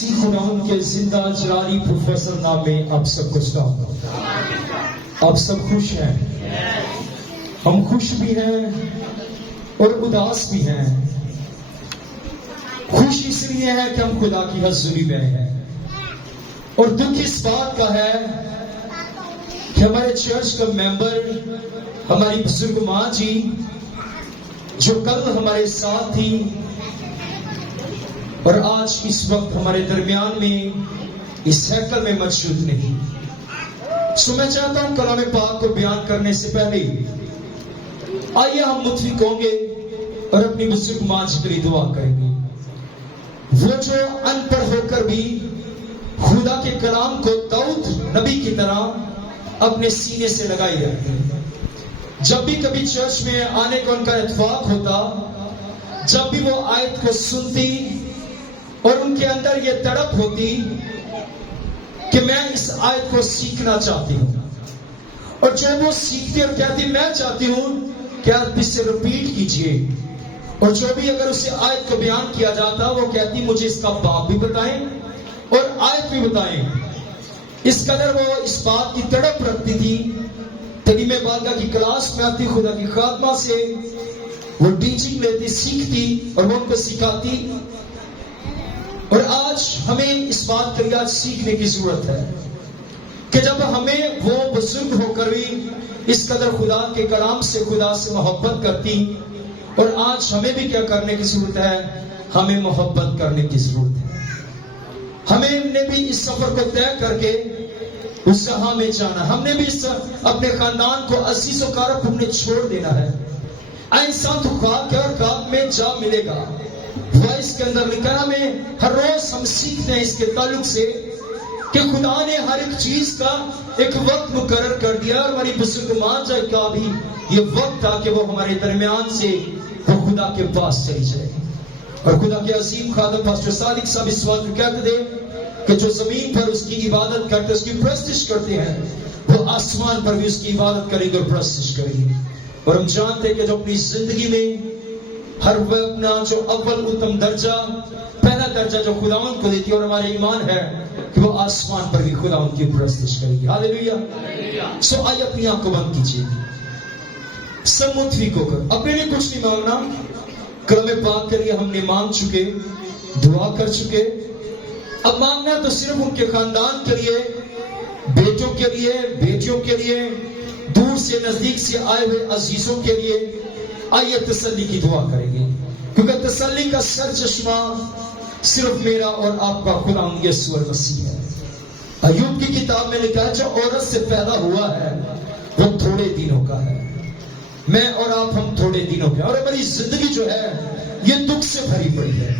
خداوند کے زندہ جلالی پروفیسر نام میں آپ سب کو سلام۔ آپ سب خوش ہیں؟ ہم خوش بھی ہیں اور اداس بھی ہیں۔ خوش اس لیے ہے کہ ہم خدا کی حضوری میں ہیں، اور دکھ اس بات کا ہے کہ ہمارے چرچ کا ممبر، ہماری بزرگ ماں جی جو کل ہمارے ساتھ تھی اور آج اس وقت ہمارے درمیان میں اس ہیکل میں موجود نہیں۔ سو میں چاہتا ہوں کلام پاک کو بیان کرنے سے پہلے آئیے ہم متفق ہوں گے اور اپنی بزرگ ماں جی کے لیے دعا کریں گے۔ وہ جو ان پڑھ ہو کر بھی خدا کے کلام کو داؤد نبی کی طرح اپنے سینے سے لگائی رکھتے ہیں۔ جب بھی کبھی چرچ میں آنے کا ان کا اتفاق ہوتا، جب بھی وہ آیت کو سنتی اور ان کے اندر یہ تڑپ ہوتی کہ میں اس آیت کو سیکھنا چاہتی ہوں، اور جو وہ سیکھتی اور کہتی میں چاہتی ہوں کہ آپ اس سے ریپیٹ کیجئے، اور جو بھی اگر اسے آیت کو بیان کیا جاتا وہ کہتی مجھے اس کا باب بھی بتائیں اور آیت بھی بتائیں۔ اس قدر وہ اس بات کی تڑپ رکھتی تھی۔ تعلیم بالغہ کی کلاس میں آتی، خدا کی خادمہ سے وہ ٹیچنگ لیتی، سیکھتی اور وہ ان کو سکھاتی۔ اور آج ہمیں اس بات کے لیے آج سیکھنے کی ضرورت ہے کہ جب ہمیں وہ بزرگ ہو کر بھی اس قدر خدا کے کلام سے، خدا سے محبت کرتی، اور آج ہمیں بھی کیا کرنے کی ضرورت ہے؟ ہمیں محبت کرنے کی ضرورت ہے۔ ہمیں نے بھی اس سفر کو طے کر کے اس جہاں میں جانا، ہم نے بھی اپنے خاندان کو عزیز و کارب ہم نے چھوڑ دینا ہے۔ انسان تو خاک ہے اور خاک میں جا ملے گا۔ وائس کے اندر لکھا ہے، ہمیں ہر روز ہم سیکھتے ہیں اس کے تعلق سے کہ خدا نے ہر ایک چیز کا ایک وقت مقرر کر دیا، اور ہماری بزرگ ماں جائے کا بھی یہ وقت تھا کہ وہ ہمارے درمیان سے وہ خدا کے پاس چلی جائے۔ اور خدا کے عظیم خادم پاسٹر صادق صاحب اس وقت کہتے تھے کہ جو زمین پر اس کی عبادت کرتے، اس کی پرستش کرتے ہیں، وہ آسمان پر بھی اس کی عبادت کریں گے اور پرستش کریں گے۔ اور ہم جانتے ہیں کہ جو اپنی زندگی میں ہر وہ اپنا جو اول اتم درجہ، پہلا درجہ جو خداوند کو دیتی ہے، اور ہمارے ایمان ہے کہ وہ آسمان پر بھی خداوند کی پرستش کرے گی۔ ہاللیلویہ۔ سو آئیے اپنی آنکھوں بند کیجیے، سب متفق ہو کر، اپنے لیے کچھ نہیں مانگنا، کلام پاک کے لیے ہم نے مانگ چکے، دعا کر چکے، اب مانگنا تو صرف ان کے خاندان کے لیے، بیٹوں کے لیے، بیٹیوں کے لیے، دور سے نزدیک سے آئے ہوئے عزیزوں کے لیے۔ آئیے تسلی کی دعا کریں گے، کیونکہ تسلی کا سر چشمہ صرف میرا اور آپ کا خداوند یسوع مسیح ہے۔ ایوب کی کتاب میں لکھا ہے جو عورت سے پیدا ہوا ہے وہ تھوڑے دنوں کا ہے۔ میں اور آپ ہم تھوڑے دنوں کے، اور ہماری زندگی جو ہے یہ دکھ سے بھری پڑی ہے۔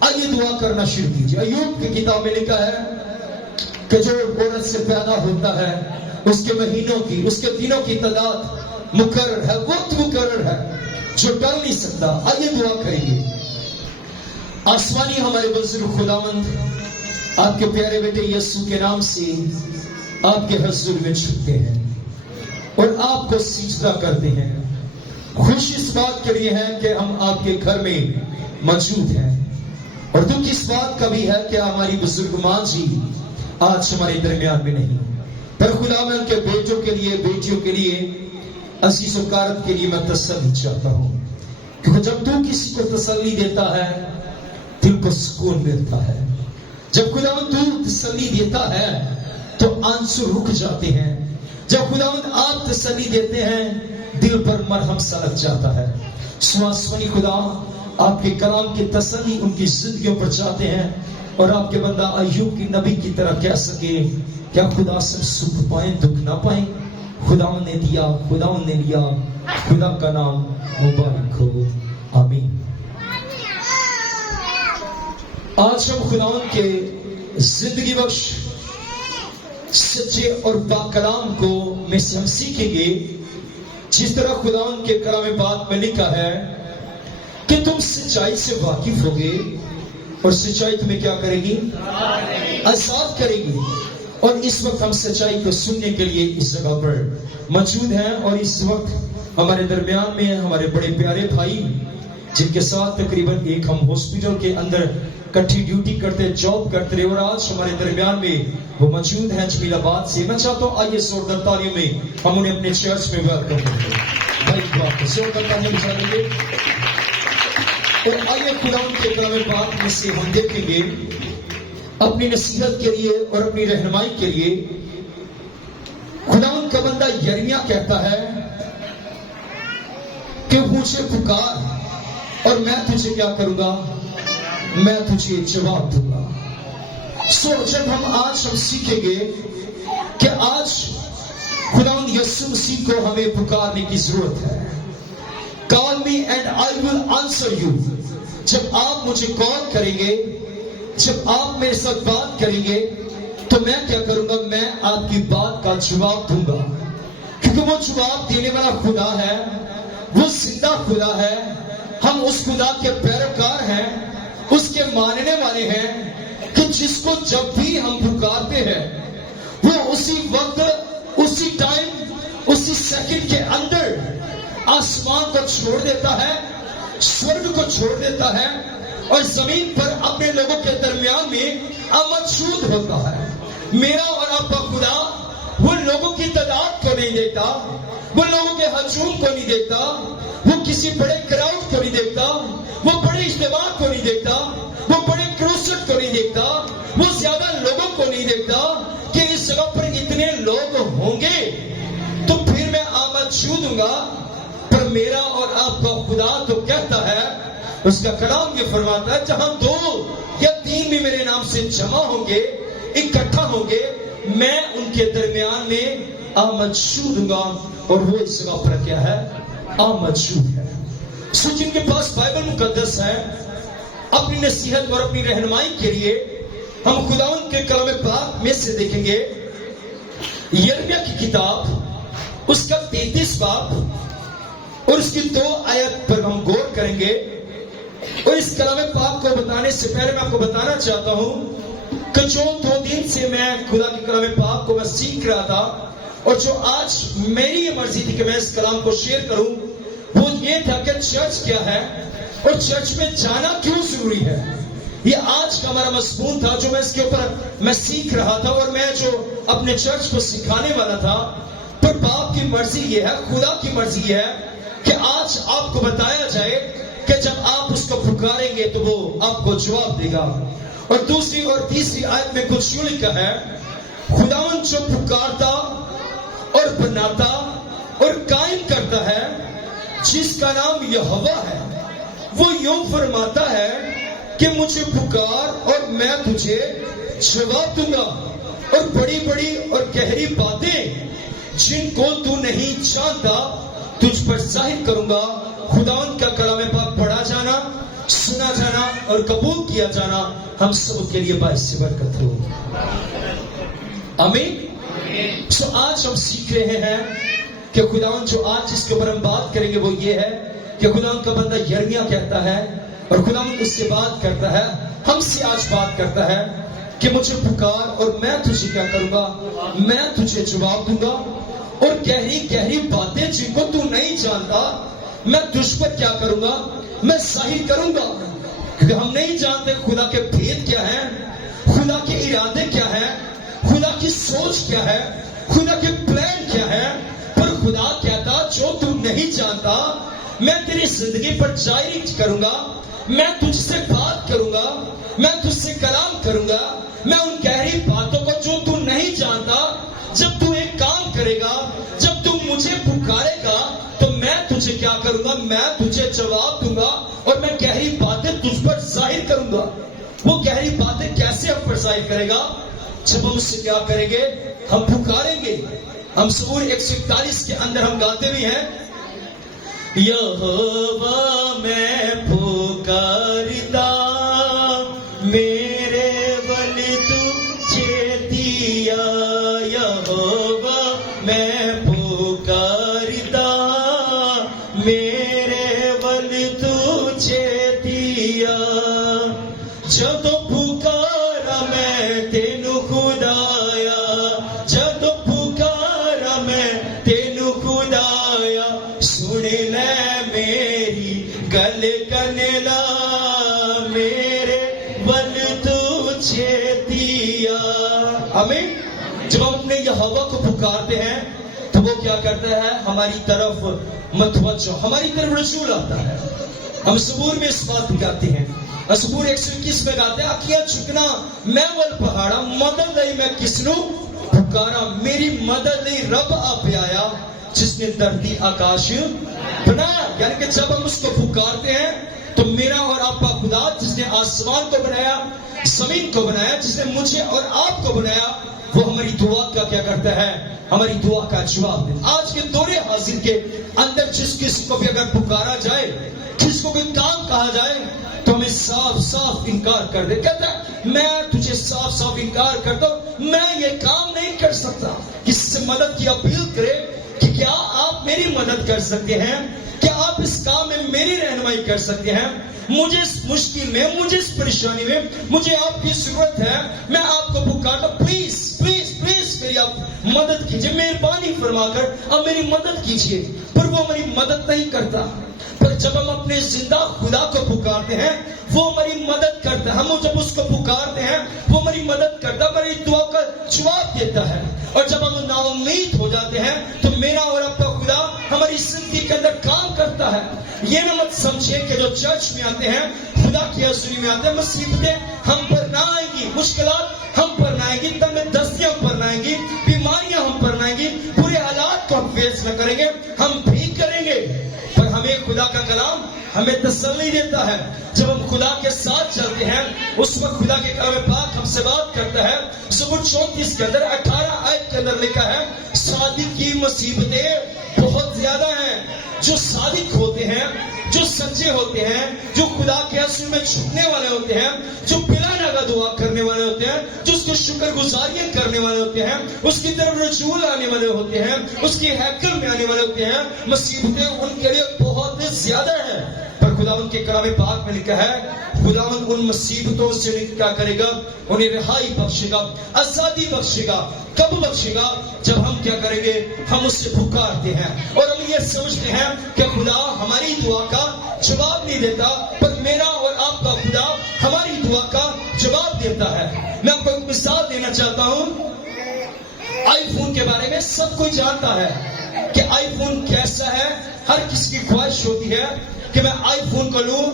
آئیے دعا کرنا شروع کیجیے۔ ایوب کی کتاب میں لکھا ہے کہ جو عورت سے پیدا ہوتا ہے اس کے مہینوں کی، اس کے دنوں کی تعداد مقرر ہے، وقت مقرر ہے جو ٹل نہیں سکتا۔ آئیے دعا کریں گے۔ آسمانی ہمارے بزرگ خداوند، آپ کے پیارے بیٹے یسوع کے نام سے آپ کے حضور میں جھکتے ہیں اور آپ کو سجدہ کرتے ہیں۔ خوش اس بات کے لیے ہے کہ ہم آپ کے گھر میں موجود ہیں، اور دکھ اس بات کا بھی ہے کہ ہماری بزرگ ماں جی آج ہمارے درمیان میں نہیں، پر خدا میں ان کے بیٹوں کے لیے، بیٹیوں کے لیے، عزیز و کارب کے لیے میں تسلی چاہتا ہوں، کیونکہ جب تو کسی کو تسلی دیتا ہے دل کو سکون ملتا ہے۔ جب خداوند تو تسلی دیتا ہے تو آنسو رک جاتے ہیں۔ جب خداوند آپ تسلی دیتے ہیں دل پر مرہم سا لگ جاتا ہے۔ آسمانی خدا آپ کے کلام کی تسلی ان کی زندگیوں پر چاہتے ہیں، اور آپ کے بندہ ایوب کی نبی کی طرح کہہ سکے کیا خدا سے سکھ پائیں، دکھ نہ پائیں۔ خداوند نے دیا، خداوند نے لیا، خدا کا نام مبارک ہو، آمین۔ آج ہم خداوند کے زندگی بخش سچے اور پاک کلام کو میں سے ہم سیکھیں گے، جس طرح خداوند کے کلام پاک میں لکھا ہے کہ تم سچائی سے واقف ہوگے، اور سچائی تمہیں کیا کرے گی؟ آزاد کرے گی۔ اور اس وقت ہم سچائی کو سننے کے لیے اس جگہ پر موجود ہیں، اور اس وقت ہمارے درمیان میں ہمارے بڑے پیارے بھائی جن کے ساتھ تقریباً ایک ہم ہاسپٹل کے اندر कट्ठी ड्यूटी करते, जॉब करते रहे और आज हमारे दरमियान में वो मौजूद हैं जमीलाबाद से। मैं चाहता हूँ आइए जोरदार तालियों में हम उन्हें अपने चर्च में वेलकम करें। भाई बात जोरदार तालियों में जानेंगे और आइए खुदावंद के कलाम पाक में से हम देखेंगे अपनी नसीहत के लिए और अपनी रहनुमाई के लिए। खुदावंद का बंदा यिर्मयाह कहता है कि मुझे पुकार और मैं तुझे क्या करूंगा, मैं तुझे जवाब दूंगा। जब हम सीखेंगे कि आज खुदावंद यीशु मसीह को हमें पुकारने की जरूरत है। Call me and I will answer you. जब आप मुझे कॉल करेंगे, जब आप मेरे साथ बात करेंगे, तो मैं क्या करूंगा, मैं आपकी बात का जवाब दूंगा। क्योंकि वो जवाब देने वाला खुदा है, वो जिंदा खुदा है। हम उस खुदा के पैरोकार हैं, उसके मानने वाले हैं कि जिसको जब भी हम पुकारते हैं वो उसी वक्त, उसी टाइम, उसी सेकंड के अंदर आसमान को छोड़ देता है, स्वर्ग को छोड़ देता है और जमीन पर अपने लोगों के दरमियान में मौजूद होता है। मेरा और आपका खुदा वो लोगों की तादाद को नहीं देखता, वो लोगों के हजूम को नहीं देखता, वो किसी बड़े क्राउड को नहीं देखता, वो बड़े इज्तिमा को नहीं देखता, वो बड़े क्रूसेट को नहीं देखता, वो ज्यादा लोगों को नहीं देखता कि इस जगह पर इतने लोग होंगे तो फिर मैं मौजूद हूंगा। पर मेरा और आपका खुदा तो कहता है, उसका कलाम ये फरमाता है, जहां 2 या 3 भी मेरे नाम से जमा होंगे, इकट्ठा होंगे, मैं उनके दरमियान में मौजूद हूंगा। और वो इस जगह पर क्या है, मौजूद है। सो जिनके पास बाइबल मुकद्दस है, अपनी नसीहत और अपनी रहनुमाई के लिए हम खुदावंद के कलाम पाक में से देखेंगे यिर्मयाह की किताब, उसका 33 बाब और उसकी 2 आयत पर हम गौर करेंगे। और इस कलाम पाक को बताने से पहले मैं आपको बताना चाहता हूं कि जो 2 दिन से मैं खुदा के कलाम पाक को मैं सीख रहा था और जो आज मेरी ये मर्जी थी कि मैं इस कलाम को शेयर करूं, वो ये था कि चर्च क्या है और चर्च में जाना क्यों जरूरी है। ये आज का हमारा मज़मून था जो मैं इसके ऊपर मैं सीख रहा था और मैं जो अपने चर्च को सिखाने वाला था। पर बाप की मर्जी ये है, खुदा की मर्जी ये है कि आज आपको बताया जाए कि जब आप उसको पुकारेंगे तो वो आपको जवाब देगा। और दूसरी और तीसरी आयत में कुछ यूं लिखा है, खुदावंद जो पुकारता और बनाता और कायम करता है, जिसका नाम यहोवा है, वो यूं फरमाता है कि मुझे पुकार और मैं तुझे जवाब दूंगा और बड़ी बड़ी और गहरी बातें जिनको तू नहीं जानता तुझ पर जाहिर करूंगा। खुदावंद का कलाम पाक पढ़ा जाना, सुना जाना और कबूल किया जाना हम सब के लिए बाइस से बरकत हो। आमीन। सो आज हम सीख रहे हैं कि खुदावंद जो आज जिसके ऊपर हम बात करेंगे वो ये है कि खुदावंद का बंदा यिर्मयाह कहता है और खुदावंद उससे बात करता है, हमसे आज बात करता है कि मुझे पुकार और मैं तुझे क्या करूंगा, मैं तुझे जवाब दूंगा और गहरी गहरी बातें जिनको तू नहीं जानता मैं तुझ पर क्या करूंगा, मैं जाहिर करूंगा। क्योंकि हम नहीं जानते खुदा के भेद क्या है, खुदा के इरादे क्या है, खुदा की सोच क्या है, खुदा के प्लान क्या है। पर खुदा कहता जो तू नहीं जानता मैं तेरी जिंदगी पर जारी करूंगा, मैं तुझसे बात करूंगा, मैं तुझसे कलाम करूंगा, मैं उन गहरी बातों को जो तू नहीं जानता, जब तू एक काम करेगा, जब तू मुझे पुकारेगा तो मैं तुझे क्या करूंगा, मैं तुझे जवाब दूंगा और मैं गहरी बातें तुझ पर जाहिर करूंगा। वो गहरी बातें कैसे हम पर जाहिर करेगा, जब हम उससे क्या करेंगे, हम पुकारेंगे। हम ज़बूर 141 के अंदर हम गाते भी हैं, यहोवा मैं पुकारता मेरे बल तुझे दिया, यहोवा मैं पुकारता मेरे बल तुझे दिया। जब पुकारा मैं तेनू खुदाया, जब पुकारा मैं तेनू खुदाया, सुन ले मेरी गल कनेला मेरे बल एलिया। आमीन। जब हम अपने यहोवा को पुकारते हैं तो वो क्या करता है, हमारी तरफ मतवज्जो, हमारी तरफ रसूल लाता है। हम सबूर में इस बात गाते हैं, सबूर 121 में गाते हैं, आखियां चुकना मैं वल पहाड़ा, मदद लई मैं किसनू पुकारा, मेरी मदद लई रब आप आया जिसने धरती आकाश बनाया। यानी कि जब हम उसको पुकारते हैं तो मेरा और आपका खुदा जिसने आसमान को बनाया, जमीन को बनाया, जिसने मुझे और आपको बनाया, वो हमारी दुआ का क्या करता है, हमारी दुआ का जवाब दे। आज के दौरे हाजिर के अंदर जिस किसी को भी अगर पुकारा जाए, किसको कोई काम कहा जाए, तो हमें साफ साफ इनकार कर दे। कहता है मैं तुझे साफ साफ इनकार करता हूं, मैं ये काम नहीं कर सकता। किसी से मदद की अपील करे कि क्या आप मेरी मदद कर सकते हैं, क्या आप इस काम में मेरी रहनुमाई कर सकते हैं, मुझे इस मुश्किल में, मुझे इस परेशानी में, मुझे आपकी जरूरत है, मैं आपको पुकारता, प्लीज प्लीज प्लीज मेरी आप मदद कीजिए, मेहरबानी फरमाकर अब मेरी मदद कीजिए। पर वो हमारी मदद नहीं करता। पर जब हम अपने जिंदा खुदा को पुकारते हैं वो हमारी मदद करता है। हम जब उसको पुकारते हैं वो हमारी मदद करता है, हमारी दुआ का जवाब देता है। और जब हम नाउम्मीद हो जाते हैं तो मेरा और आपका खुदा हमारी जिंदगी के अंदर काम करता है। ये ना मत समझिए कि जो चर्च में आते हैं, खुदा की हज़ूरी में आते हैं, मुसीबतें हम पर ना आएंगी, मुश्किलात हम पर ना आएंगी, तंग दस्तियां हम पर ना आएंगी, बीमारियां हम पर ना आएंगी, बुरे हालात को हम फेस न करेंगे, हम भी करेंगे। पर हमें खुदा का कलाम हमें तसल्ली देता है। जब हम खुदा के साथ चलते हैं उस वक्त खुदा के कलाम पाक हमसे बात करता है। ज़बूर 34 के अंदर 18 आयत के अंदर लिखा है, सादिक की मुसीबतें बहुत ज्यादा हैं। जो सादिक होते हैं, जो सच्चे होते हैं, जो खुदा के हज़ूर में झुकने वाले होते हैं, जो बिला नगा दुआ करने वाले होते हैं, जो उसके शुक्रगुजारियां करने वाले होते हैं, उसकी तरफ रजूल आने वाले होते हैं, उसकी हैकल में आने वाले होते हैं, मुसीबतें उनके लिए बहुत ज्यादा है। पर खुदा उनके कलाम पाक में लिखा है, खुदा उन मुसीबतों से क्या करेगा, उन्हें रिहाई बख्शेगा, आजादी बख्शेगा। कब बख्शेगा? जब हम क्या करेंगे, हम उससे पुकारते हैं और हम ये समझते हैं कि खुदा हमारी दुआ का जवाब नहीं देता, पर मेरा और आपका खुदा हमारी दुआ का जवाब देता है। मैं आपको एक मिसाल देना चाहता हूं। आईफोन के बारे में सब कोई जानता है कि आईफोन कैसा है। हर किसी की ख्वाहिश होती है कि मैं आईफोन को लूं।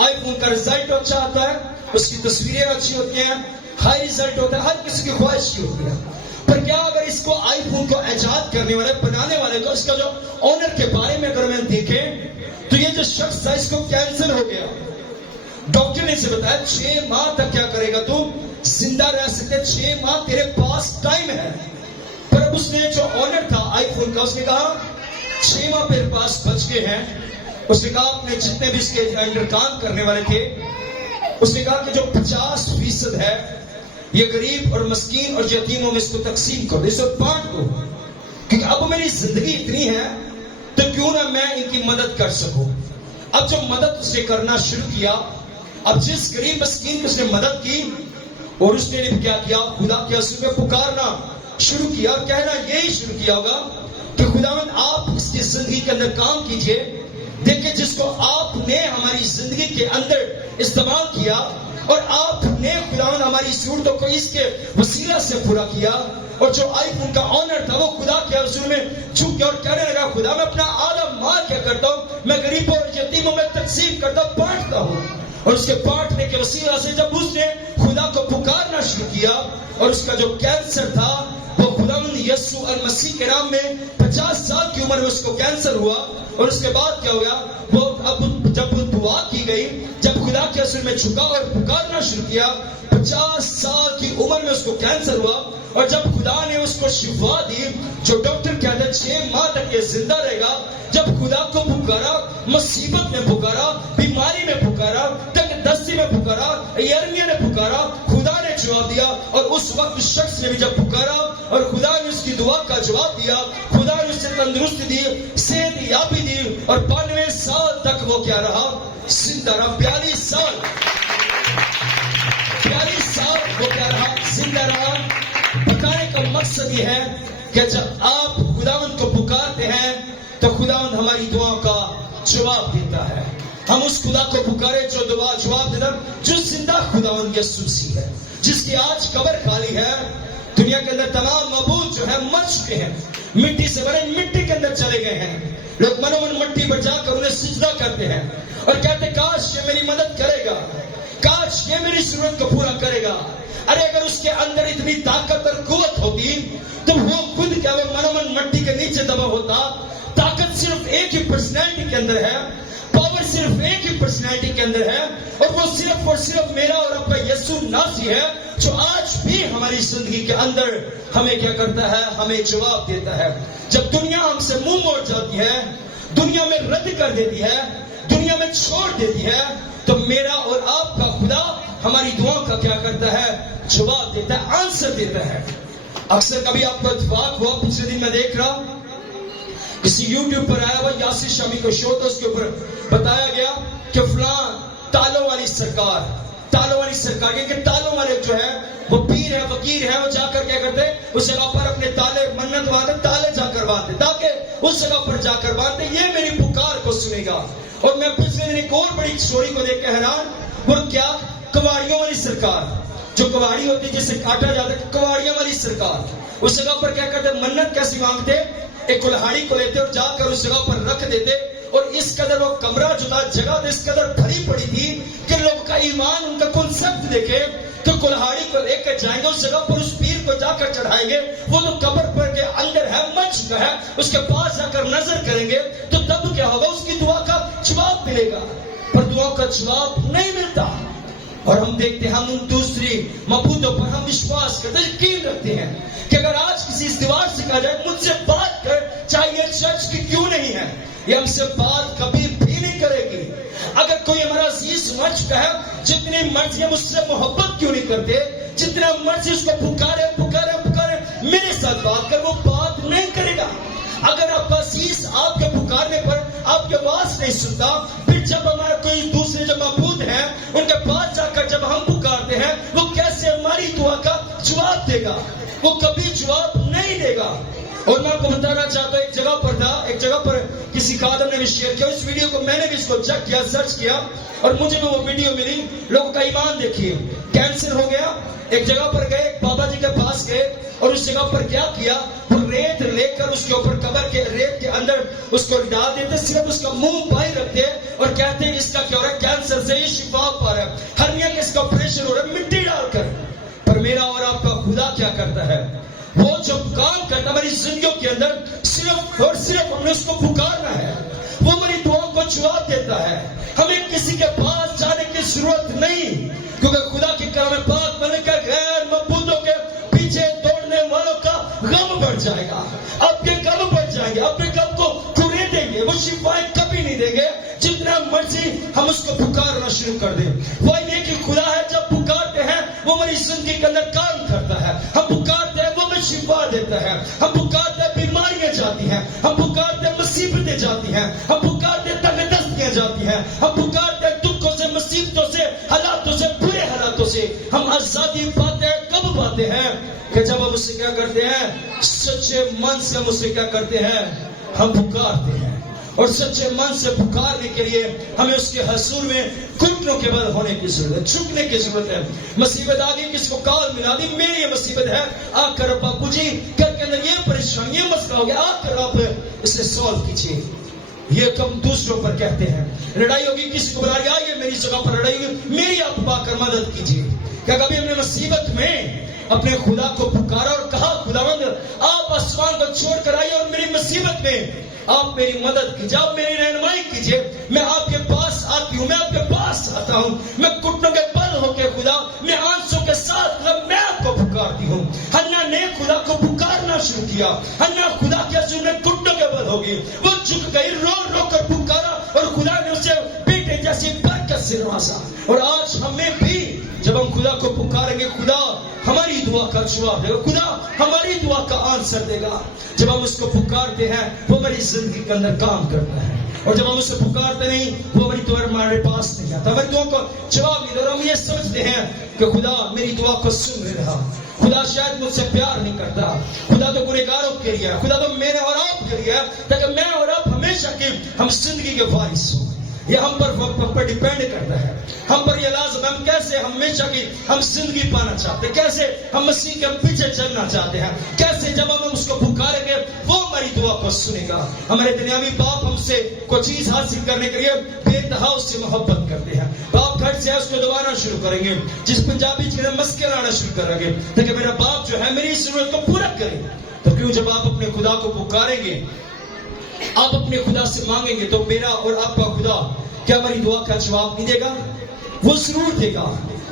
आईफोन का रिजल्ट अच्छा आता है, उसकी तस्वीरें अच्छी होती हैं, हाई रिजल्ट होता है, हर किसी की ख्वाहिश होती है। पर क्या अगर इसको आईफोन को इजाद करने वाले, बनाने वाले को, इसका जो ओनर के बारे में अगर मैं देखें तो ये जो शख्स था इसको कैंसर हो गया। डॉक्टर ने इसे बताया 6 माह तक क्या करेगा, तू जिंदा रह सकते, 6 माह तेरे पास टाइम है। पर अब उसने जो ओनर था आईफोन का, उसने कहा 6 माह मेरे पास बच गए हैं। उसने कहा अपने जितने भी इसके अंडर काम करने वाले थे, उसने कहा कि जो 50% है ये गरीब और मस्कीन और यतीमों में इसको तकसीम कर दो, इसको बांट दो, क्योंकि अब मेरी जिंदगी इतनी है तो क्यों ना मैं इनकी मदद कर सकूं। अब जब मदद उसने करना शुरू किया, अब जिस गरीब मस्कीन की उसने मदद की और उसने क्या किया, खुदा के हज़ूर में पुकारना शुरू किया और कहना यही शुरू किया होगा कि खुदावंद आप इसकी जिंदगी के अंदर काम कीजिए। देखिए जिसको आपने हमारी जिंदगी के अंदर इस्तेमाल किया और आपने खुदावंद हमारी जरूरतों को इसके वसीला से पूरा किया। और जो आईफोन का ऑनर था वो खुदा के हज़ूर में झुक गया और कहने लगा, खुदा मैं अपना आधा माल क्या करता हूँ, मैं गरीबों और यतीमों में तकसीम करता हूँ, बांटता हूँ। और उसके बांटने के वसीला से जब उसने खुदा को पुकारना शुरू किया और उसका जो कैंसर था वो खुदावंद यीशु अल मसीह के नाम में 50 साल की उम्र में उसको कैंसर हुआ। और उसके बाद क्या हो गया, वो अब जब दुआ की गई, जब खुदा के हज़ूर में झुका और पुकारना शुरू किया, 50 साल की उम्र में उसको कैंसर हुआ। और जब खुदा ने उसको शिफा दी, जो डॉक्टर कहते हैं 6 माह तक ये जिंदा रहेगा, जब खुदा को पुकारा, मुसीबत में पुकारा, बीमारी में पुकारा, तंग दस्ती में पुकारा, यर्मिया ने पुकारा, खुदा ने जवाब दिया। और उस वक्त उस शख्स ने भी जब पुकारा और खुदा ने उसकी दुआ का जवाब दिया, खुदा ने उसे तंदुरुस्ती दी, सेहत याबी दी और 92 साल तक वो क्या रहा, जिंदा रहा। 42 साल वो क्या रहा, जिंदा रहा। बताने का मकसद ये है कि जब आप खुदावंद को पुकारते हैं तो खुदावंद हमारी दुआ का जवाब देता है। हम उस खुदा को पुकारे जो दुआ जवाब देता, जो जिंदा खुदावंद यीशु मसीह है। جس کی آج قبر خالی ہے. دنیا کے اندر تمام معبود جو ہیں مر چکے ہیں, مٹی سے بنے مٹی کے اندر چلے گئے ہیں. لوگ منو من مٹی پر جا کر انہیں سجدہ کرتے ہیں اور کہتے ہیں کاش یہ میری مدد کرے گا, کاش یہ میری ضرورت کو پورا کرے گا. ارے اگر اس کے اندر اتنی طاقت اور قوت ہوتی تو وہ خود کیا وہ منو من مٹی کے نیچے دبا ہوتا. طاقت صرف ایک ہی پرسنالٹی کے اندر ہے, پاور صرف ایک ہی پرسنالٹی کے اندر ہے, اور وہ صرف اور صرف میرا اور آپ کا یسوع ناصری ہے, جو آج بھی ہماری زندگی کے اندر ہمیں کیا کرتا ہے, ہمیں جواب دیتا ہے. جب دنیا ہم سے منہ موڑ جاتی ہے, دنیا میں رد کر دیتی ہے, دنیا میں چھوڑ دیتی ہے, تو میرا اور آپ کا خدا ہماری دعاؤں کا کیا کرتا ہے, جواب دیتا ہے, آنسر دیتا ہے. اکثر کبھی آپ کو اتفاق ہوا, پچھلے دن میں دیکھ رہا کسی یوٹیوب پر آیا ہوا یاسر شامی کو شو تھا, اس کے اوپر بتایا گیا کہ فلاں تالوں والی سرکار کہ تالوں والے جو ہے وہ پیر ہے, فقیر ہے, وہ جا کر کیا کرتے اس جگہ پر اپنے تالے منت باندھتے, تالے جا کر باندھتے تاکہ اس جگہ پر جا کر باندھتے یہ میری پکار کو سنے گا. اور میں پچھلے دن ایک اور بڑی اسٹوری کو دیکھ کے حیران, وہ کیا, کواڑیوں والی سرکار, جو کواڑی ہوتی ہے جسے کاٹا جاتا ہے, کواڑیوں والی سرکار اس جگہ پر کیا کرتے, منت کیسی مانگتے, ایک کلہاڑی کو لیتے اور جا کر اس جگہ پر رکھ دیتے, اور اس قدر وہ کمرہ جو تھا, جگہ تو اس قدر بھری پڑی تھی کہ لوگ کا ایمان, ان کا کنسپٹ دیکھے کہ کلہاڑی کو لے کر جائیں گے اس جگہ پر, اس پیر کو جا کر چڑھائیں گے, وہ تو قبر پر کے اندر ہے, مر چکا ہے, اس کے پاس جا کر نظر کریں گے تو تب کیا ہوگا, اس کی دعا کا جواب ملے گا. پر دعا کا جواب نہیں ملتا, اور ہم دیکھتے ہیں, ہم ان دوسری معبودوں پر ہم وشواس کرتے, یقین رکھتے ہیں کہ اگر آج کسی اس دیوار سے کہا جائے مجھ سے بات کر, چاہے یہ چرچ کی کیوں نہیں ہے, یہ ہم سے بات کبھی بھی نہیں کرے گی. اگر کوئی ہمارا عزیز مر چکا ہے, جتنی مرضی ہم اس سے محبت کیوں نہیں کرتے, جتنا مرضی اس کو پکارے میرے ساتھ بات کر, وہ بات نہیں کرے گا. اگر آپ عزیز آپ کے پکارنے پر آپ کے آواز نہیں سنتا, پھر جب ہمارا کوئی دوسرے جو معبود ہیں ان کے پاس جا کر جب ہم پکارتے ہیں, وہ کیسے ہماری دعا کا جواب دے گا, وہ کبھی جواب نہیں دے گا. اور میں آپ کو بتانا چاہتا ہوں, ایک جگہ پر کسی خادم نے بھی شیئر کیا, اس ویڈیو کو میں نے بھی اس کو چیک کیا, سرچ کیا, اور مجھے بھی وہ ویڈیو ملی. لوگوں کا ایمان دیکھیے, کینسر ہو گیا, ایک جگہ پر گئے, بابا جی کے پاس گئے, اور اس جگہ پر کیا کیا, وہ ریت لے کر اس کے اوپر قبر کے ریت کے اندر اس کو ڈال دیتے, صرف اس کا منہ پائی رکھتے اور کہتے ہیں اس کا کیا ہو رہا ہے, کینسر سے یہ شفا پا رہا ہے, ہرنیا کے اس کا آپریشن ہو رہا ہے, مٹی ڈال کر. پر میرا اور آپ کا خدا کیا کرتا ہے, وہ جو کام کرتا ہے ہماری زندگیوں کے اندر, صرف اور صرف ہم نے اس کو پکارنا ہے, وہ ہماری دعاؤں کو جواب دیتا ہے. ہمیں کسی کے پاس جانے کی ضرورت نہیں, کیونکہ خدا کے کلام پاک میں نے کہا غیر معبودوں کے پیچھے دوڑنے والوں کا غم بڑھ جائے گا, آپ کے غم بڑھ جائیں گے, اپنے غم کو کھرے دیں گے, وہ شفائیں کبھی نہیں دیں گے جتنا مرضی ہم اس کو پکارنا شروع کر دیں. وہ یہ کہ خدا ہے, جب پکارتے ہیں وہ ہماری زندگی کے اندر کام کرتا ہے, ہم پکارتے ہیں وہ ہمیں شفا دیتا ہے, ہم پکارتے ہیں بیماریاں جاتی ہیں, ہم پکارتے ہیں مصیبتیں جاتی ہیں, ہم پکارتے ہیں تنگ دستیاں جاتی ہیں, ہم پکارتے ہیں دکھوں سے, مصیبتوں سے, حالاتوں سے, برے حالاتوں سے ہم آزادی پاتے ہیں. کب پاتے ہیں کہ جب ہم اسے کیا کرتے ہیں, سچے من سے ہم اسے کیا کرتے ہیں, ہم پکارتے ہیں. اور سچے من سے پکارنے کے لیے ہمیں اس کے حضور میں گھٹنوں کے بل ہونے کی ضرورت ہے, جھکنے کی ضرورت ہے. مصیبت آ گئی, کس کو کال ملا دی, میری یہ مصیبت ہے, آ کر باپو جی گھر کے اندر یہ پریشانی, یہ مسئلہ ہو گیا, آ کر آپ اسے سالو کیجیے. یہ کم دوسروں پر کہتے ہیں. لڑائی ہوگی, کسی کو بلا رہی, آئیے میری جگہ پر لڑائی ہوگی, میری آپ پا کر مدد کیجیے. کیا کبھی ہم نے مصیبت میں اپنے خدا کو پکارا اور کہا خداوند آپ آسمان کو چھوڑ کر آئیے اور میری مصیبت میں آپ میری مدد کیجیے, آپ میری رہنمائی کیجیے, میں آپ کے پاس آتی ہوں, میں آپ کے پاس آتا ہوں, میں گھٹنوں کے بل ہو کے خدا, میں آنسوں کے ساتھ میں آپ کو پکارتی ہوں. حنا نے خدا کو پکارنا شروع کیا, حنا خدا کے حضور میں گھٹنوں کے بل ہوگی, وہ جھک گئی, رو رو کر پکارا, اور خدا نے اسے بیٹے جیسی برکت سے نوازا. اور آج ہمیں بھی جب ہم خدا کو پکاریں گے, خدا ہماری دعا کا جواب دے گا, خدا ہماری دعا کا آنسر دے گا. جب ہم اس کو پکارتے ہیں وہ ہماری زندگی کے اندر کام کرتا ہے, اور جب ہم اسے پکارتے نہیں وہ ہماری دعا ہمارے پاس نہیں آتا, ہماری دعا کو جواب نہیں دے رہا. ہم یہ سمجھتے ہیں کہ خدا میری دعا کو سن نہیں رہا, خدا شاید مجھ سے پیار نہیں کرتا, خدا تو گنہگاروں کے لیے ہے, خدا تو میرے اور آپ کے لیے ہے, تاکہ میں اور آپ ہمیشہ کی ہم زندگی کے وارث ہوں. یہ ہم پر ڈیپینڈ کرتا ہے. ہم پر یہ لازم ہے. ہم کیسے ہمیشہ کی ہم زندگی پانا چاہتے ہیں, کیسے ہم مسیح کے پیچھے چلنا چاہتے ہیں, کیسے جب ہم اس کو پکاریں گے وہ ہماری دعا کو سنے گا. ہمارے دنیاوی باپ ہم سے کوئی چیز حاصل کرنے کے لیے بے انتہا اس سے محبت کرتے ہیں. باپ گھر سے اس کو دبانا شروع کریں گے, جس پنجابی کے مسکے لانا شروع کریں گے تاکہ میرا باپ جو ہے میری ضرورت کو پورا کرے. تو کیوں جب آپ اپنے خدا کو پکاریں گے, آپ اپنے خدا سے مانگیں گے, تو میرا اور آپ کا خدا کیا ہماری دعا کا جواب نہیں دے گا؟ وہ ضرور دے گا.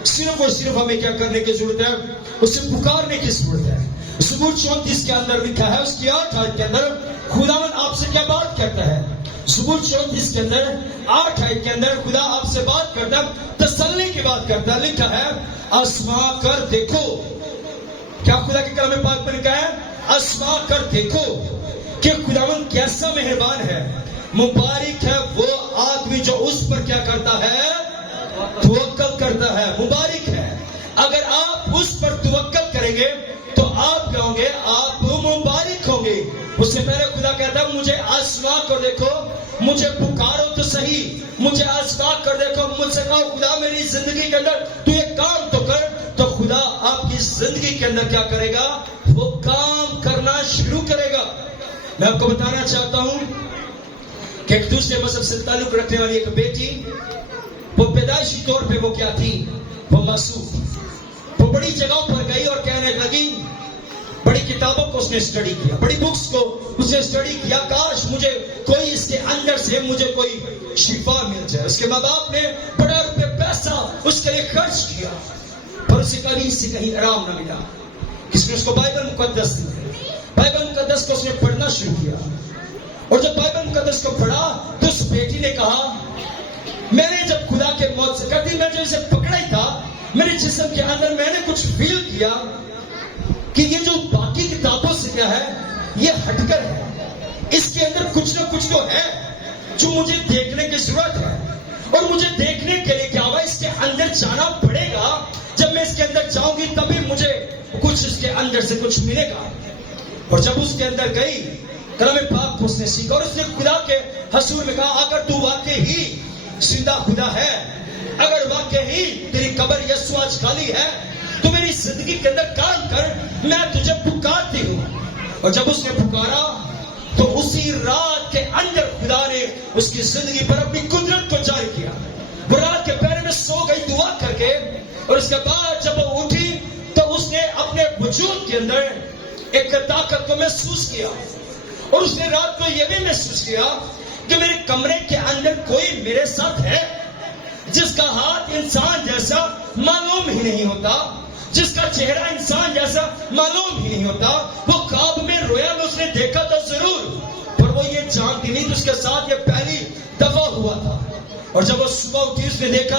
صرف اور صرف ہمیں کیا کرنے کی ضرورت ہے؟ اسے پکارنے کی ضرورت ہے. زبور 34 کے اندر لکھا ہے, اس کی 8 آیت کے اندر خداوند آپ سے کیا بات کرتا ہے. زبور 34 کے اندر 8 آیت کے اندر خدا آپ سے بات کرتا ہے, تسلی کی بات کرتا ہے. لکھا ہے آزما کر دیکھو. کیا خدا کے کلام پاک میں لکھا ہے؟ آزما کر دیکھو کہ خداوند کیسا مہربان ہے. مبارک ہے وہ آدمی جو اس پر کیا کرتا ہے؟ توکل کرتا ہے. مبارک ہے. اگر آپ اس پر توکل کریں گے تو آپ کیا ہوں گے؟ آپ مبارک ہوں گے. اس سے پہلے خدا کہتا ہے مجھے آزما کر دیکھو, مجھے پکارو تو صحیح, مجھے آزما کر دیکھو. مجھ سے کہو خدا میری زندگی کے اندر تو یہ کام تو کر, تو خدا آپ کی زندگی کے اندر کیا کرے گا؟ وہ کام کرنا شروع کرے گا. میں آپ کو بتانا چاہتا ہوں کہ ایک دوسرے مذہب سے تعلق رکھنے والی ایک بیٹی, وہ پیدائشی طور پہ وہ کیا تھی؟ وہ معصوم. وہ بڑی جگہوں پر گئی اور کہنے لگی, بڑی کتابوں کو اس نے اسٹڈی کیا, بڑی بکس کو اس نے اسٹڈی کیا, کاش مجھے کوئی اس کے اندر سے مجھے کوئی شفا مل جائے. اس کے ماں باپ نے بڑا روپے پیسہ اس کے لیے خرچ کیا, پر اسے کبھی اس سے کہیں آرام نہ ملا. کس نے اس کو بائبل مقدس دی. بائبل مقدس کو اس نے پڑھنا شروع کیا, اور جب بائبل مقدس کو پڑھا تو اس بیٹی نے کہا, میں نے جب خدا کے موت سے کہتی میں جو اسے پکڑا ہی تھا, میرے جسم کے اندر میں نے کچھ فیل کیا کہ یہ جو باقی کتابوں سے کیا ہے, یہ ہٹ کر ہے. اس کے اندر کچھ نہ کچھ تو ہے جو مجھے دیکھنے کی ضرورت ہے, اور مجھے دیکھنے کے لیے کیا ہوا, اس کے اندر جانا پڑے گا. جب میں اس کے اندر جاؤں گی تبھی مجھے کچھ اس کے اندر سے کچھ ملے گا. اور جب اس کے اندر گئی, کلام پاک کو اس نے سیکھا, اور اس نے خدا کے حضور میں کہا, اگر تو واقعی ہی زندہ خدا ہے, اگر واقعی تیری قبر یسوع آج خالی ہے, تو میری زندگی کے اندر کام کر, میں تجھے پکارتی ہوں. اور جب اس نے پکارا تو اسی رات کے اندر خدا نے اس کی زندگی پر اپنی قدرت کو جاری کیا. وہ رات کے پہرے میں سو گئی دعا کر کے, اور اس کے بعد جب وہ اٹھی تو اس نے اپنے وجود کے اندر ایک طاقت کو محسوس کیا, اور اس نے رات کو یہ بھی محسوس کیا کہ میرے کمرے کے اندر کوئی میرے ساتھ ہے, جس کا ہاتھ انسان جیسا معلوم ہی نہیں ہوتا, جس کا چہرہ انسان جیسا معلوم ہی نہیں ہوتا. وہ خواب میں رویا میں اس نے دیکھا تھا ضرور, پر وہ یہ جانتی نہیں, اس کے ساتھ یہ پہلی دفعہ ہوا تھا. اور جب وہ صبح اٹھی اس نے دیکھا,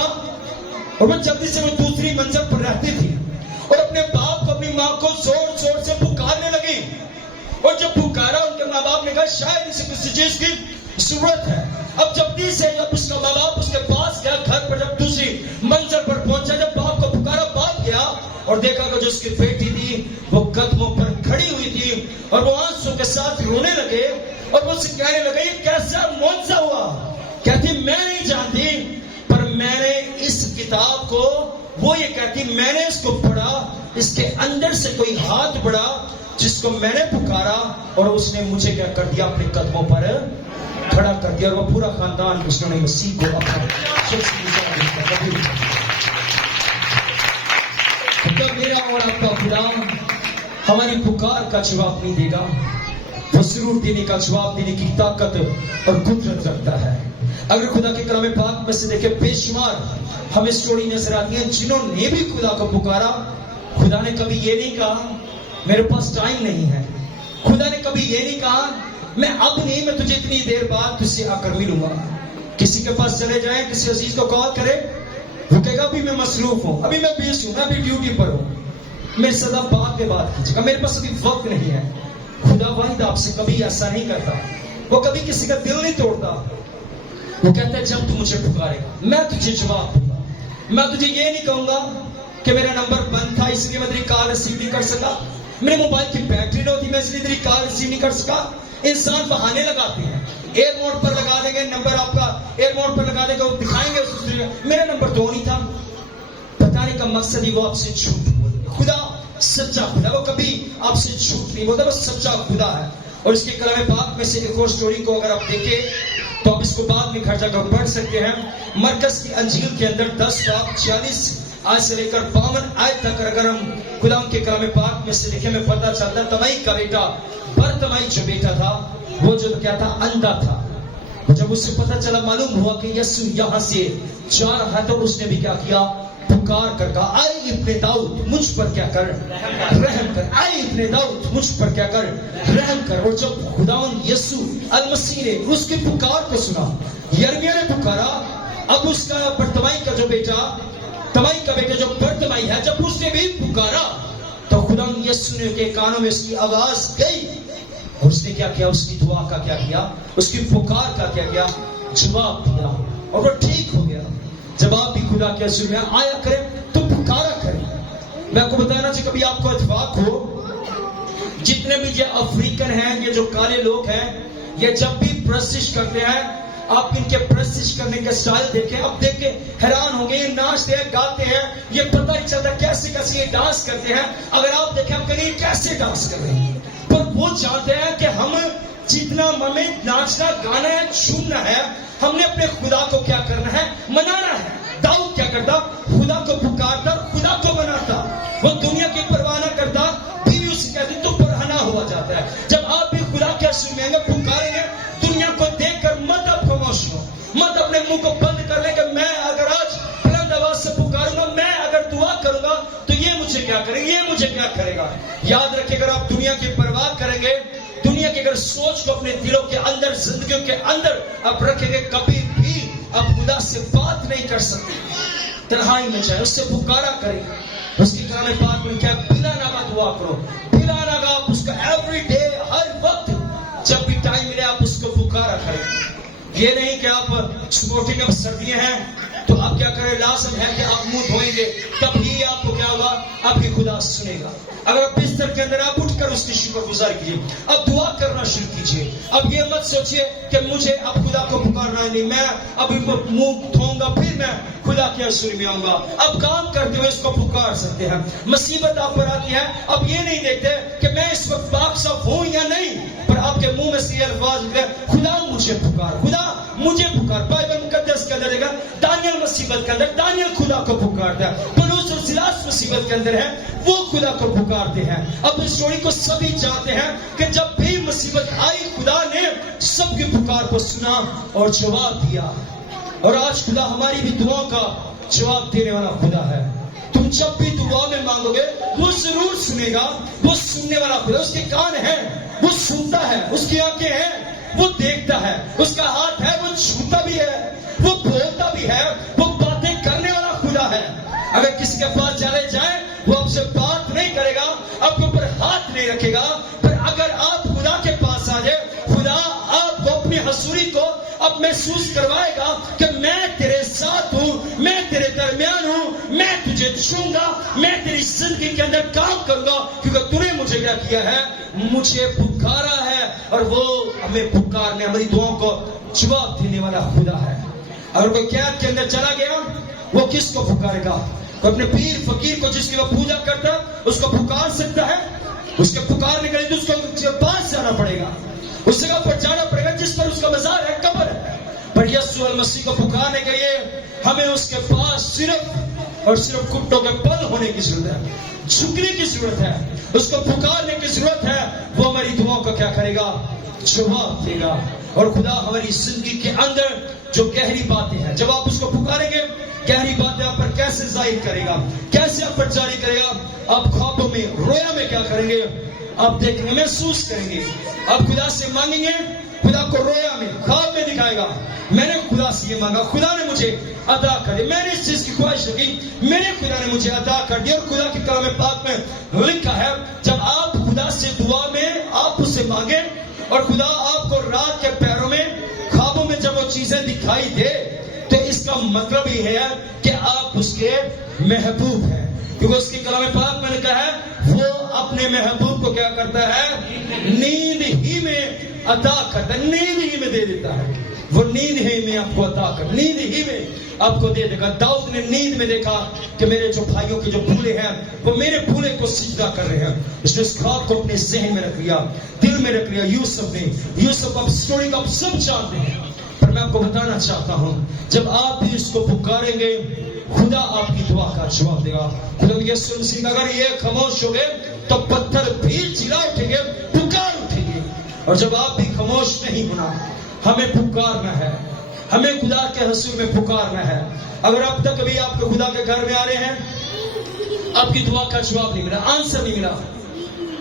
اور وہ جلدی سے وہ دوسری منزل پر رہتی تھی, اور اپنے باپ کو اپنی ماں کو زور زور سے پکارنے لگی. اور جب پکارا, ان کے ماں باپ نے کہا شاید اسے کسی چیز کی ضرورت ہے. اب جلدی سے جب اس کا ماں باپ اس کے پاس گیا, گھر پر جب دوسری منزل پر پہنچا, جب باپ کو پکارا, باپ گیا اور دیکھا کہ جو اس کی بیٹی تھی وہ قدموں پر کھڑی ہوئی تھی, اور وہ آنسوں کے ساتھ رونے لگے, اور وہ اسے کہنے لگے یہ کیسا معجزہ ہوا. کہتی میں نہیں جانتی, پر میں نے اس کتاب کو, وہ یہ کہتی میں نے اس کو پڑھا, اس کے اندر سے کوئی ہاتھ بڑھا جس کو میں نے پکارا, اور اس نے مجھے کیا کر دیا, اپنے قدموں پر کھڑا کر دیا, اور وہ پورا خاندان اس نے مسیح کو اپنا میرا اور آپ کا خدا ہماری پکار کا جواب نہیں دے گا, وہ ضرور دینے کا جواب دینے کی طاقت اور قدرت رکھتا ہے. اگر خدا کے کلام پاک میں سے دیکھیں, بے شمار ہمیں سٹوری نظر آتی ہیں جنہوں نے بھی خدا کو پکارا, خدا نے کبھی یہ نہیں کہا میرے پاس ٹائم نہیں ہے. خدا نے کبھی یہ نہیں کہا میں اب نہیں, میں تجھے اتنی دیر بعد تجھ سے آ کر ملوں گا. کسی کے پاس چلے جائیں, کسی عزیز کو کال کرے, وہ کہے گا ابھی میں مصروف ہوں, ابھی میں بیس ہوں, میں ابھی ڈیوٹی پر ہوں, میرے سدا بعد میں بات کیجیے گا, میرے پاس ابھی وقت نہیں ہے. خدا واحد آپ سے کبھی ایسا نہیں کرتا, وہ کبھی کسی کا دل نہیں توڑتا. وہ کہتا ہے جب تو مجھے پکارے گا میں تجھے جواب دوں گا. میں تجھے یہ نہیں کہوں گا کہ میرا نمبر بند تھا اس لیے میں تیری کال ریسیو نہیں کر سکا, میرے موبائل کی بیٹری نہ ہوتی میں اس لیے تیری کال ریسیو نہیں کر سکا. انسان بہانے لگاتے ہیں, ایئر موڈ پر لگا دیں گے, نمبر آپ کا एयरपोर्ट पर लगा देगा, वो दिखाएंगे उसको, मेरा नंबर 2 नहीं था। बताने का मकसद ही वो आपसे झूठ बोले। खुदा सच्चा खुदा, वो कभी आपसे झूठ नहीं बोलता, वो सच्चा खुदा है। और इसके कलाम पाक में से एक और स्टोरी को अगर आप देखें तो आप इसको बाद में घर जाकर पढ़ सकते हैं। मरकस की अंजील के अंदर 10 बाब 40 आज से लेकर 52 आयत तक अगर हम खुदा के कलाम पाक में से देखें, में पता चलता तमई का बेटा बरतमई जो बेटा था, वो जो क्या था, अंधा था। जब उसे पता चला, मालूम हुआ कि यीशु यहाँ से जा रहा है, तो उसने भी क्या किया, पुकार कर कहा, आए इब्ने दाऊद मुझ पर क्या कर, रहम कर। आए इब्ने दाऊद मुझ पर क्या कर, रहम कर। और जब खुदावन यीशु अल मसीह ने उसके पुकार को सुना, यिर्मयाह ने पुकारा, अब उसका बरतमाई का जो बेटा, तमाई का बेटा जो बरतमाई है, जब उसने भी पुकारा तो खुदावन यीशु ने के कानों में उसकी आवाज गई और उसने क्या किया, उसकी दुआ का क्या किया, उसकी पुकार का क्या किया, जवाब दिया और वो ठीक हो गया। जब आप भी खुदा के हज़ूर में आया करें तो पुकारा करें। मैं आपको बताना चाहिए, कभी आपको इत्तेफाक हो, जितने भी ये अफ्रीकन हैं, ये जो काले लोग हैं, ये जब भी प्रस्तिश करते हैं, आप इनके प्रस्तिश करने के स्टाइल देखें, अब देखे हैरान होंगे। ये नाचते हैं, गाते हैं, ये पता नहीं चलता कैसे कैसे ये डांस करते हैं। अगर आप देखें, हम कहेंगे कैसे डांस कर रहे हैं, पर वो जानते हैं कि हम जितना हमें नाचना, गाना है, झूमना है, हमने अपने खुदा को क्या करना है, मनाना है। दाऊद क्या करता, खुदा को पुकारता, खुदा को मनाता, वो दुनिया की परवाह न करता। बीवी उसे कहती तो परहना हुआ जाता है। जब आप भी खुदा के हज़ूर में आएंगे, पुकारेंगे, दुनिया को देखकर मत आप खामोश हो, मत अपने मुंह को बंद कर ले कि मैं अगर आज बुलंद आवाज से पुकारूंगा, मैं अगर दुआ करूंगा तो ये मुझे क्या करेगा, ये मुझे क्या करेगा। याद रखिए, अगर आप दुनिया की परवाह करेंगे, दुनिया की अगर सोच को अपने दिलों के अंदर, जिंदगियों के अंदर आप रखेंगे, कभी भी आप खुदा से बात नहीं कर सकते। तन्हाई में जाए, उससे पुकारा करें, उसकी कलाम पाक में क्या, बिला नागा दुआ करो, बिला नागा आप उसका एवरी डे, हर वक्त जब भी टाइम मिले आप उसको पुकारा करें। ये नहीं कि आप स्पोर्टिंग, अब सर्दियां हैं तो आप क्या करें, लाजम है कि आप मुंह धोएंगे, तभी आपको क्या होगा, आपकी खुदा सुनेगा। अगर आप बिस्तर के अंदर आप उठकर उसकी शुक्रगुजार कीजिए, अब दुआ करना शुरू कीजिए। अब ये मत सोचिए कि मुझे अब खुदा को पुकारना नहीं, मैं अब मुंह धोऊंगा फिर मैं खुदा के हज़ूर में आऊंगा। अब काम करते हुए इसको पुकार सकते हैं। मुसीबत आप पर आती है, अब ये नहीं देखते कि मैं इस वक्त बादशाह हूं या नहीं, पर आपके मुंह में से ये अल्फाज निकले, खुदा मुझे पुकार, खुदा मुझे पुकार। बाइबल मुकद्दस के अंदर देखा, दानियल मुसीबत के अंदर दानियल खुदा को पुकारता है, पौलुस और सिलास मुसीबत के अंदर है, वो खुदा को पुकारते हैं। अब इस स्टोरी को सभी जानते हैं कि जब भी मुसीबत आई, खुदा ने सबकी पुकार को सुना और जवाब दिया। और आज खुदा हमारी भी दुआओं का जवाब देने वाला खुदा है। तुम जब भी दुआ में मांगोगे, वो जरूर सुनेगा। वो सुनने वाला खुदा, उसके कान हैं, वो सुनता है, उसकी आंखें हैं, वो देखता है, उसका हाथ है, वो छूता भी है, वो बोलता भी है, वो बातें करने वाला खुदा है। अगर किसी के पास चले जाए, वो आपसे बात नहीं करेगा, आपके ऊपर हाथ नहीं रखेगा, पर अगर आप खुदा के पास आ जाए, खुदा आपको अपनी हसूरी को अब महसूस करवाएगा कि मैं तेरे साथ हूं, मैं तेरे दरमियान हूं, मैं तुझे छूंगा, मैं तेरी जिंदगी के अंदर काम करूंगा, क्योंकि तूने मुझे क्या किया है, मुझे पुकारा है। और वो हमें पुकारने, हमारी दुआओं को जवाब देने वाला खुदा है। अगर कोई कैद के अंदर चला गया, वो किसको पुकारेगा? वो अपने पीर फकीर को जिसकी वो पूजा करता, उसको पुकार सकता है? उसके पुकारने के लिए तो उसको पास जाना पड़ेगा, उस जगह पर जाना पड़ेगा जिस पर उसका मज़ार है, कब्र है। पर यीशु अल मसीह को पुकारने के लिए हमें उसके पास सिर्फ और सिर्फ घुटनों के बल होने की जरूरत है, झुकने की जरूरत है, उसको पुकारने की जरूरत है। वो हमारी दुआओं को क्या करेगा, जवाब देगा। और खुदा हमारी जिंदगी के अंदर जो गहरी बातें हैं, जब आप उसको पुकारेंगे, गहरी बातें आप पर कैसे जाहिर करेगा, कैसे आप पर जारी करेगा। आप ख्वाबों में, रोया में क्या करेंगे, आप देखेंगे, महसूस करेंगे। आप खुदा से मांगेंगे, खुदा को रोया में, ख्वाब में दिखाएगा, मैंने खुदा से ये मांगा, खुदा ने मुझे अदा कर दिया, मैंने इस चीज की ख्वाहिश रखी, मेरे खुदा ने मुझे अदा कर दिया। और खुदा की कलाम पाक में लिखा है, जब आप खुदा से दुआ में आप उससे मांगे और खुदा आपको रात के पैरों में, ख्वाबों में जब वो चीजें दिखाई दे, तो इसका मतलब ही है कि आप उसके महबूब हैं। क्योंकि उसकी कलाम पाक में लिखा है, वो अपने महबूब को क्या करता है, नींद ही में अता करता है, नींद ही में दे देता है। वो नींद ही में आपको अता कर, नींद ही में आपको दे देगा। दाऊद ने नींद में देखा कि मेरे जो भाइयों के जो भूले हैं वो मेरे भूले को सिजदा कर रहे हैं, इसलिए उस ख्वाब को अपने जहन में रख लिया, दिल में रख लिया। यूसुफ अब स्टोरी को आप सब जानते हैं, पर मैं आपको बताना चाहता हूं, जब आप भी इसको पुकारेंगे खुदा आपकी दुआ का जवाब देगा। खुदा यीशु मसीह अगर ये खामोश हो गए तो पत्थर भी चिल्ला उठेंगे, पुकार उठेंगे। और जब आप भी खामोश नहीं होना, हमें पुकारना है, हमें खुदा के हुजूर में पुकारना है। अगर अब तक कभी आपके खुदा के घर में आ रहे हैं, आपकी दुआ का जवाब नहीं मिला, आंसर नहीं मिला,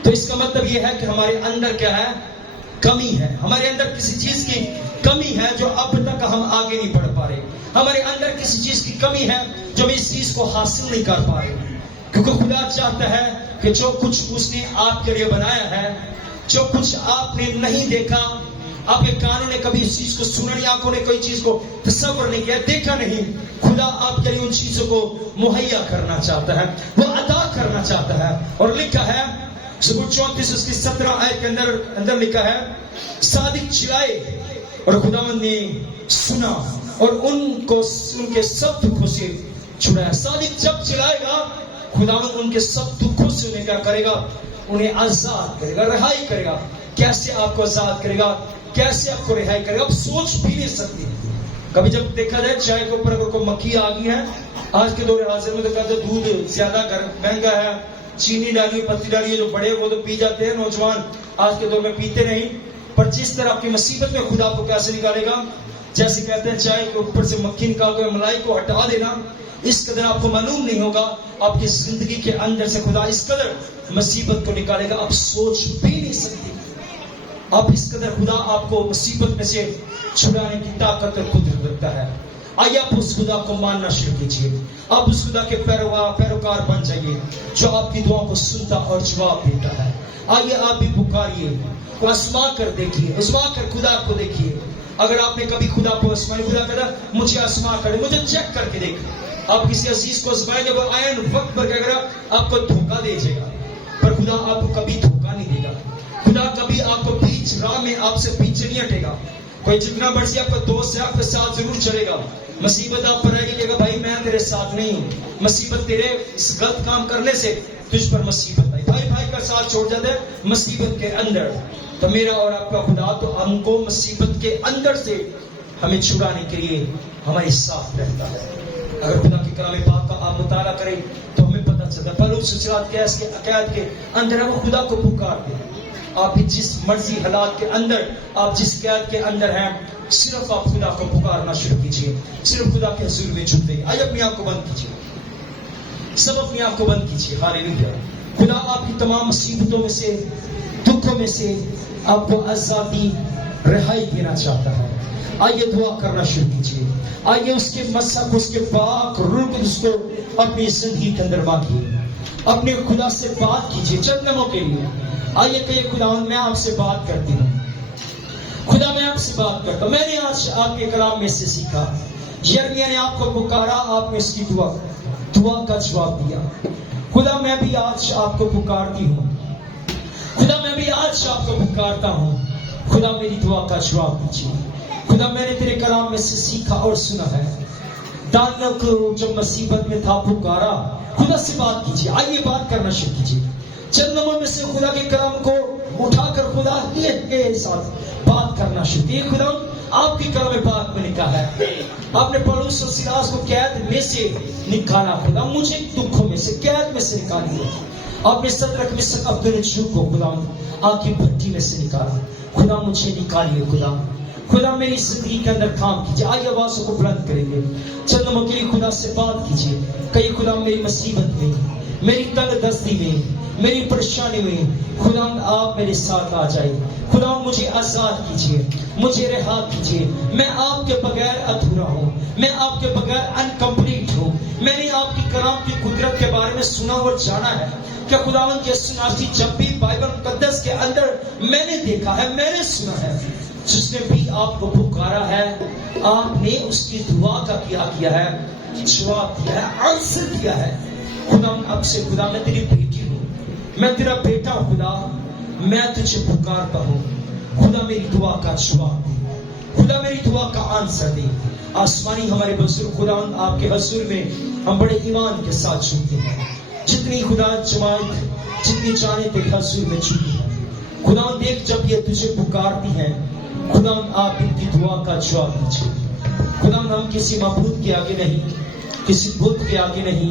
तो इसका मतलब यह है कि हमारे अंदर क्या है, कमी है। हमारे अंदर किसी चीज की कमी है जो अब तक हम आगे नहीं बढ़ पा रहे। हमारे अंदर किसी चीज की कमी है जो हम इस चीज को हासिल नहीं कर पा रहे। क्योंकि खुदा चाहता है कि जो कुछ उसने आपके लिए बनाया है, जो कुछ आपने नहीं देखा, आपके कानों ने कभी इस चीज को सुना नहीं, आंखों ने कोई चीज को तसव्वुर नहीं किया, देखा नहीं, खुदा आपके लिए उन चीजों को मुहैया करना चाहता है, वो अदा करना चाहता है। और लिखा है ज़बूर 34 उसकी 17 आयत के अंदर लिखा है, सादिक चिल्लाए और खुदावंद ने सुना और उनको उनके सब दुखों से छुड़ाया। सादिक जब चिल्लाएगा, खुदावंद उनके सब दुखों से उन्हें क्या करेगा, उन्हें आजाद करेगा, रिहाई करेगा। कैसे आपको आजाद करेगा, कैसे आपको रिहाई करेगा, आप सोच भी नहीं सकते। कभी जब देखा जाए चाय के ऊपर अगर कोई मक्खी आ गई है, आज के दौर हाजिर में तो कहते दूध ज्यादा महंगा है, चीनी डालिए, पत्ती डालिए, जो बड़े वो तो पी जाते हैं, नौजवान आज के दौर में पीते नहीं। पर जिस तरह आपकी मुसीबत में खुदा आपको कैसे निकालेगा, जैसे कहते हैं चाय के ऊपर से मक्खी निकाल कर मलाई को हटा देना, इस कदर आपको मालूम नहीं होगा आपकी जिंदगी के अंदर से खुदा इस कदर मुसीबत को निकालेगा, आप सोच भी नहीं सकते। आप इस कदर खुदा आपको मुसीबत में से छुड़ाने की ताकत और कुदरत रखता है। आइए आप उस खुदा को मानना शुरू कीजिए, आप उस खुदा के पैरोकार बन जाइए जो आपकी दुआ को सुनता और जवाब देता है। आइए आप भी पुकारिए, आजमा कर देखिए, आजमा कर खुदा को देखिए। अगर आपने कभी खुदा को आजमाया, खुदा कहता मुझे आजमा कर, मुझे चेक करके देख। आप किसी अजीज को आजमाएंगे, वो आयन वक्त पर क्या करेगा, आपको धोखा दे जाएगा, पर खुदा आपको कभी धोखा नहीं देगा। खुदा कभी आपको बीच राह में आपसे पीछे नहीं हटेगा। कोई जितना मर्जी आपका दोस्त है, आपके साथ जरूर चलेगा। मुसीबत आप पर आएगी, कहेगा भाई मैं तेरे साथ नहीं हूँ। मुसीबत तेरे इस गलत काम करने से तुझ पर मुसीबत आई। भाई भाई का साथ छोड़ जाते हैं मुसीबत के अंदर। तो मेरा और आपका खुदा तो हमको मुसीबत के अंदर से हमें छुड़ाने के लिए हमारे साथ रहता है। अगर खुदा की कलाम पाक का आप मुताला करें तो हमें पता चलता है पलूस सुचरात कैस के अकायद के अंदर वो खुदा को पुकारते हैं। आप जिस मर्जी हालात के अंदर, आप जिस कैद के अंदर हैं, सिर्फ आप खुदा को पुकारना शुरू कीजिए, सिर्फ खुदा के हुजूर में झुक जाइए। आज अपनी आंख को बंद कीजिए, सब अपनी आंख को बंद कीजिए। हालेलुया। खुदा आपकी तमाम मुसीबतों में से, दुखों में से आपको आजादी, रिहाई देना चाहता है। आइए दुआ करना शुरू कीजिए, आइए उसके मसक, उसके पाक रूह को उसको अपनी जिंदगी के अंदर मांगिए, अपने खुदा से बात कीजिए चंद लम्हों के लिए। आइए कहिए खुदा मैं आपसे बात करती हूँ, खुदा मैं आपसे बात करता हूँ। मैंने आज आपके कलाम में से सीखा, यिर्मयाह ने आपको पुकारा, आपने उसकी दुआ का जवाब दिया। खुदा मैं भी आज आपको पुकारती हूँ, खुदा मैं भी आज आपको पुकारता हूँ। खुदा मेरी दुआ का जवाब दीजिए। खुदा मैंने तेरे कलाम में से सीखा और सुना है, दानियल को जब मुसीबत में था पुकारा, खुदा से बात कीजिए। आइए बात करना शुरू कीजिए। चंद लम्हों में से खुदा के कलाम को उठाकर खुदा के साथ बात करना शुरू कीजिए। खुदा आपकी कलाम पाक में लिखा है, आपने पौलुस और सिलास को कैद में से निकाला। खुदा मुझे दुखों में से, कैद में से निकालिए। आपने सदरक मिशक अब्दुन्नेगो को खुदा आग की भट्टी में से निकाला। खुदा मुझे निकालिए। खुदा मेरी जिंदगी के अंदर काम कीजिए। आइए आवाज़ों को बुलंद करेंगे, चंद लम्हों के लिए खुदा से बात कीजिए। कहिए खुदा मेरी मुसीबत में, मेरी तंग दस्ती में, मेरी परेशानी में खुदा आप मेरे साथ आ जाइए। खुदा मुझे आजाद कीजिए, मुझे रिहा कीजिए। मैं आपके बगैर अधूरा हूँ, मैं आपके बगैर अनकम्प्लीट हूँ। मैंने आपकी कलाम की कुदरत के बारे में सुना और जाना है। क्या खुदावंद यीशु मसीह जब भी बाइबल मुकद्दस के अंदर मैंने देखा है, मैंने सुना है, जिसने भी आपको पुकारा है, आपने उसकी दुआ का क्या किया है, जवाब दिया है, आंसर दिया है। खुदा अब से खुदा मैं तेरी बेटी हूँ, मैं तेरा बेटा हूँ। खुदा मैं तुझे पुकारता हूँ, खुदा मेरी दुआ का जवाब दे। खुदा मेरी दुआ का आंसर दे। आसमानी हमारे बुजुर्ग खुदा आपके हजूर में हम बड़े ईमान के साथ झुकते हैं। जितनी खुदा जमात जितनी जाने तेरे हजूर में झुकी है खुदा, देख जब ये तुझे पुकारती हैं खुदा, आप इनकी दुआ का जवाब दीजिए। खुदा हम किसी माबूद के आगे नहीं, किसी बुत के आगे नहीं,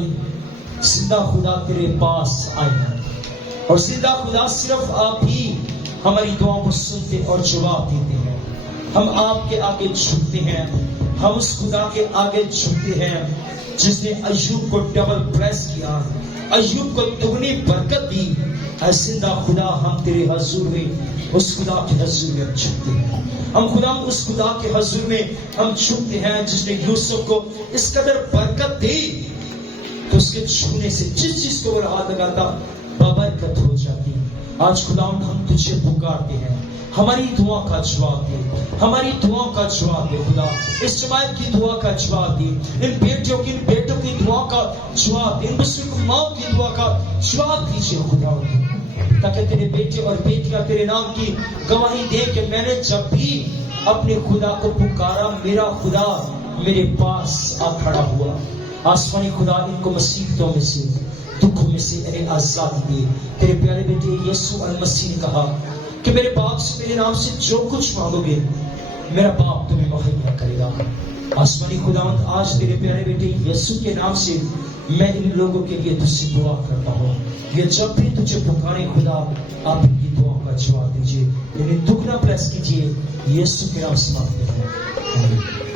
जिंदा खुदा तेरे पास आए हैं। और जिंदा खुदा सिर्फ आप ही हमारी दुआओं को सुनते और जवाब देते हैं। हम आपके आगे झुकते हैं, हम उस खुदा के आगे झुकते हैं जिसने अय्यूब को डबल प्रेस किया, अय्यूब को दुगनी बरकत दी। जिंदा खुदा हम तेरे हजूर में, उस खुदा के हजूर में झुकते हैं। हम खुदा उस खुदा के हजूर में हम झुकते हैं जिसने यूसुफ को इस कदर बरकत दी तो उसके छूने से जिस चीज को वो हाथ लगाता बरकत हो जाती। आज खुदा हम तुझे पुकारते हैं, हमारी दुआ का जवाब दे, हमारी दुआ का जवाब दे खुदा। इस जमात की दुआ का जवाब दे, इन बेटियों की इन बेटों की दुआ का जवाब दे, इन मुस्लिम माओ की दुआ का जवाब दीजिए खुदा, ताकि तेरे बेटे और बेटियां तेरे नाम की गवाही दे कि मैंने जब भी अपने खुदा को पुकारा मेरा खुदा मेरे पास आ खड़ा हुआ। आसमानी खुदा इनको मुसीबतों में से, दुखों में से इन्हें आजादी दे। तेरे प्यारे बेटे यीशु मसीह ने कहा कि मेरे बाप से मेरे नाम से जो कुछ मांगोगे मेरा बाप तुम्हें मुहैया करेगा। आसमानी खुदावंद आज तेरे प्यारे बेटे यीशु के नाम से मैं इन लोगों के लिए तुझसे दुआ करता हूँ। ये जब भी तुझे पुकारे खुदा आप इनकी दुआ का जवाब दीजिए, इन्हें दुगना प्रेस कीजिए, यीशु के नाम से मांगते हैं।